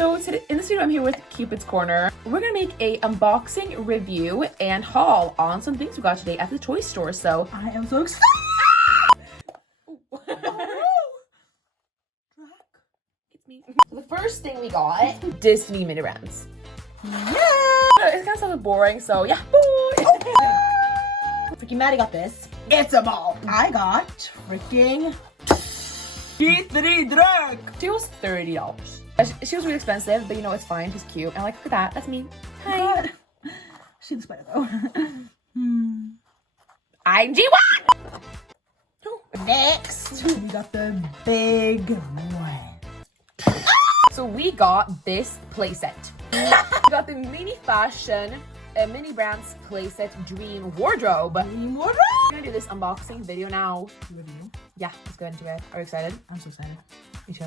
So today, in this video, I'm here with Cupid's Corner. We're gonna make a unboxing, review, and haul on some things we got today at the toy store. So I am so excited. It's me. So the first thing we got, Disney Minibrands. Yeah. It's kind of sounds boring, so yeah. Freaking Maddie got this. It's a ball. I got freaking P3 drag. She was $30. She was really expensive, but you know it's fine. She's cute. And like, look at that. That's me. Hi. She looks better though. I'm G1. Next, we got the big one. So we got this playset. We got the Minibrands playset Dream Wardrobe. Dream wardrobe. We're gonna do this unboxing video now. Review. Yeah, let's go into it. Are you excited? I'm so excited. Me too.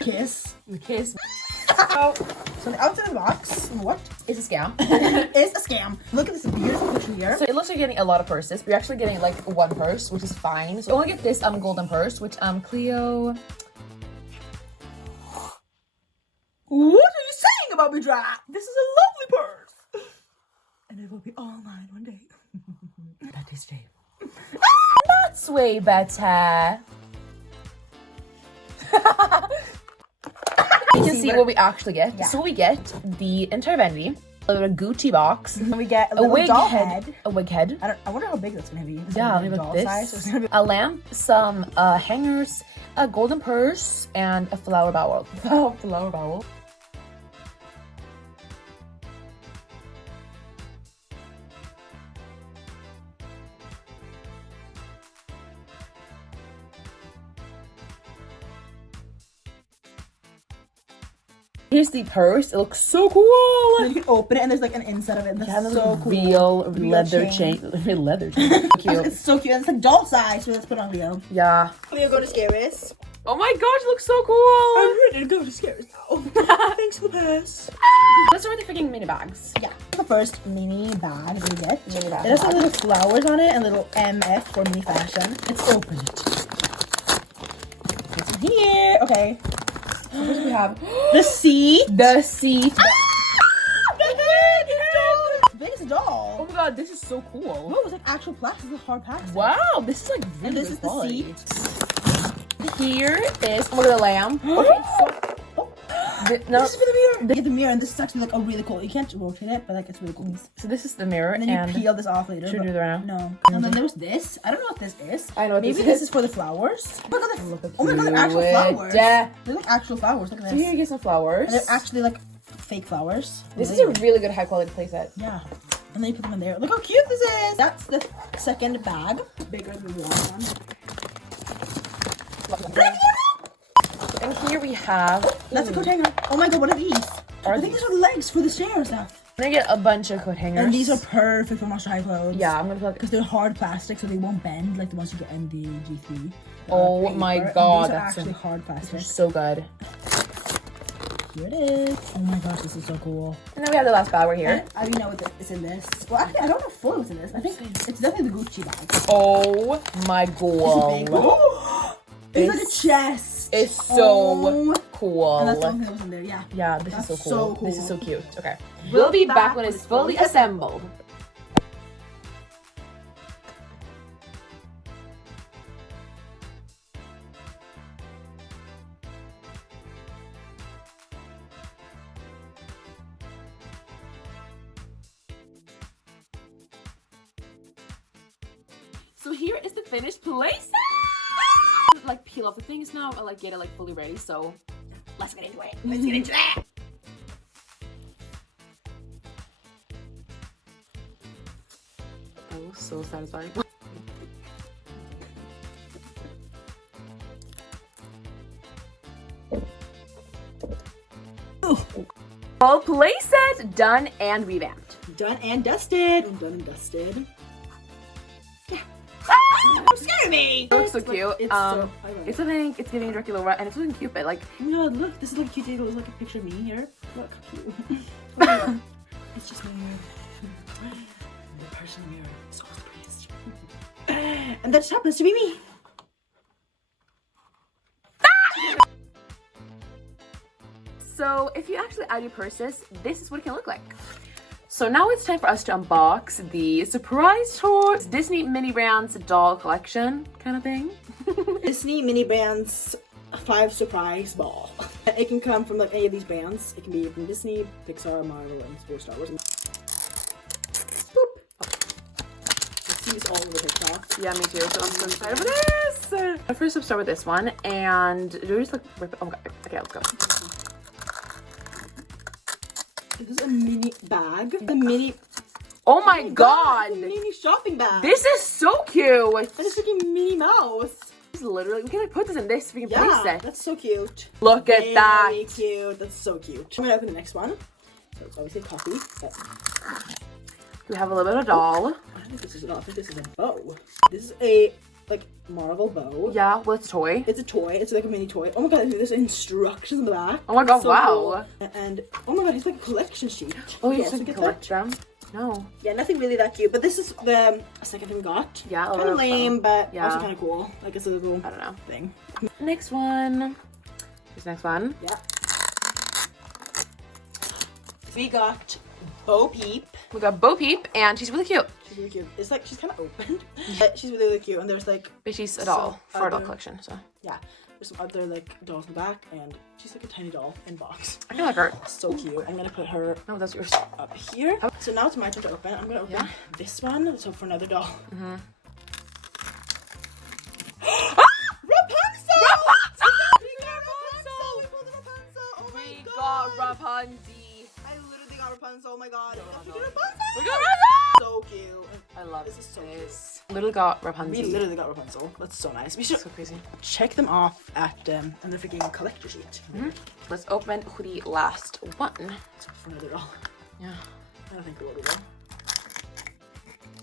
Kiss. The kiss. So the outside of the box, what? It's a scam. It's a scam. Look at this beautiful picture here. So it looks like you're getting a lot of purses, but you're actually getting like one purse, which is fine. So you only get this golden purse, which Cleo. What are you saying about me, drag? This is a lovely purse. And it will be all mine one day. That is shame. That's way better. You can see what we actually get. Yeah. So we get the entire vanity, a little Gucci box, And we get a a little wig doll head, head. a wig head. I wonder how big that's gonna be. Is Yeah, it maybe doll like this. size, or is it gonna be A lamp, some hangers, a golden purse, and a flower bowl. Flower bowl. Here's the purse. It looks so cool. And you can open it and there's like an inside of it. That's Yeah, so cool. real leather chain. Leather chain. Cute. It's so cute. It's like doll size, so let's put it on Leo. Yeah. Leo, go to Scaris. Oh my gosh, it looks so cool. ready to go to Scaris now. Thanks for the pass. Let's start with the freaking mini bags. Yeah, the first mini bag we get. Mini bag. It has some little flowers on it and little MF for mini fashion. Let's open it. It's in here. Okay. What do we have? The seat. The seat. Big as a doll. Oh my god, this is so cool. Oh, it's like actual plastic. It's hard plastic. Wow, this is like really And this good is the quality. seat. Here is look at the lamb. Okay, so no, This is for the mirror. They get the mirror, and this is actually like a really cool. You can't rotate it, but like it's really cool. so this is the mirror, And then you peel this off later. should we do that right now? No. And then there's this. I don't know what this is. I know what Maybe this this is. is for the flowers. Look at the. Look at Oh my god, they're actual it. flowers. Yeah. They're like actual flowers. Look at So this. here you get some flowers. And they're actually like fake flowers. This is a really good high quality playset. Yeah. And then you put them in there. Look how cute this is. That's the second bag. Bigger than the last one. And here we have. That's a coat hanger. Oh my god, what are these? I think these are legs for the stairs now. I'm gonna get a bunch of coat hangers. And these are perfect for monster high clothes. Yeah, I'm gonna put. Because they're hard plastic, so they won't bend like the ones you get in the G3. Oh my god, these are that's actually so, hard plastic. they're so good. Here it is. Oh my gosh, this is so cool. And then we have the last bag right here. I don't know what is in this. Well, actually, I don't know fully what's in this. I think it's definitely the Gucci bag. Oh my This is god. big. It's like a chest. It's so cool. And that's the only thing that was in there. Yeah. Yeah, this That's is so so cool. This is cool. so cute. Okay. We'll be back when it's fully assembled. So here is the finished playset. Like peel off the things now and like get it like fully ready. So let's get into it. Let's get into it. That was so satisfying. Full playset done and revamped. Done and dusted. I'm done and dusted. Yeah. Don't scare me. It looks so cute. It's so. I love it. It's something. It's giving Dracula and it's looking cute, but like Oh my god, look. This is like a cute table. It's like a picture of me here. Look how cute. It's just me here. The person in the mirror is always the prettiest. And that just happens to be me. So if you actually add your purses, this is what it can look like. So now it's time for us to unbox the surprise toy. It's Disney Minibrands doll collection kind of thing. Disney Minibrands 5 surprise ball. It can come from like any of these brands. It can be from Disney, Pixar, Marvel, and Star Wars. Boop. Oh. It seems all over TikTok. Yeah, me too. So I'm so excited for this. First, let's start with this one, and do we just like rip it? Oh my god. Okay, let's go. This is a mini bag. A mini. Oh my god! It's a mini shopping bag. This is so cute. And it's like a Minnie Mouse. It's literally, we can like put this in this freaking playset. That's so cute. Look at that. Very cute. That's so cute. I'm gonna open the next one. So it's obviously a copy. But... We have a little bit of doll. I don't think this is a doll. I think this is a bow. This is a like Marvel bow. Yeah, well, it's a toy. It's a toy. It's like a mini toy. Oh my god, there's instructions on the back. Oh my god, so wow. Cool. And oh my god, it's like a collection sheet. Oh, you should collect them? No. Yeah, nothing really that cute. But this is the second thing we got. Yeah, kind of lame, but yeah, also kind of cool. Like it's a little, I don't know, thing. Next one. Here's the next one. Yeah. We got Bo Peep. We got Bo Peep, and she's really cute. She's really cute. It's like she's kind of open. But she's really, really cute. And there's like. But she's a doll for a doll collection, so. Yeah. There's some other like dolls in the back, and she's like a tiny doll in box. I feel like her. So cute. I'm gonna put her. No, that's yours. Up here. So now it's my turn to open. I'm gonna open this one. Let's hope for another doll. Mm-hmm. Rapunzel! We got Rapunzel. I literally got Rapunzel. Oh my god. We We got Rapunzel. So cute. I love This is so this. Literally got Rapunzel. We literally got Rapunzel. That's so nice. We should so crazy. check them off at on the freaking collector sheet. Let's open the last one. Let's go for another doll. Yeah. I don't think we will do.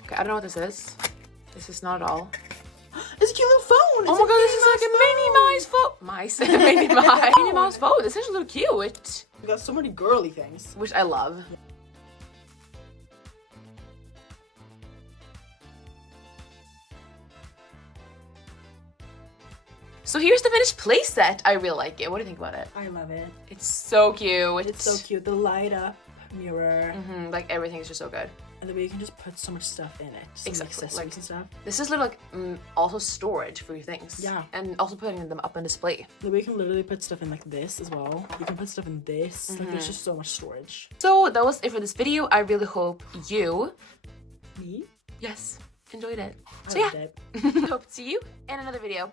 Okay, I don't know what this is. This is not at all. It's a cute little phone. Oh my god, this is like a Minnie Mouse phone. Minnie Mouse phone. This is a little cute. We got so many girly things. Which I love. So here's the finished playset. I really like it. What do you think about it? I love it. It's so cute. It's so cute. The light up mirror. Like everything is just so good. And the way you can just put so much stuff in it. So Exactly. Like and stuff. This is literally like also storage for your things. Yeah. And also putting them up on display. The way you can literally put stuff in like this as well. You can put stuff in this. Like there's just so much storage. So that was it for this video. I really hope you, Me? yes, enjoyed it. I So yeah, loved it. hope to see you in another video.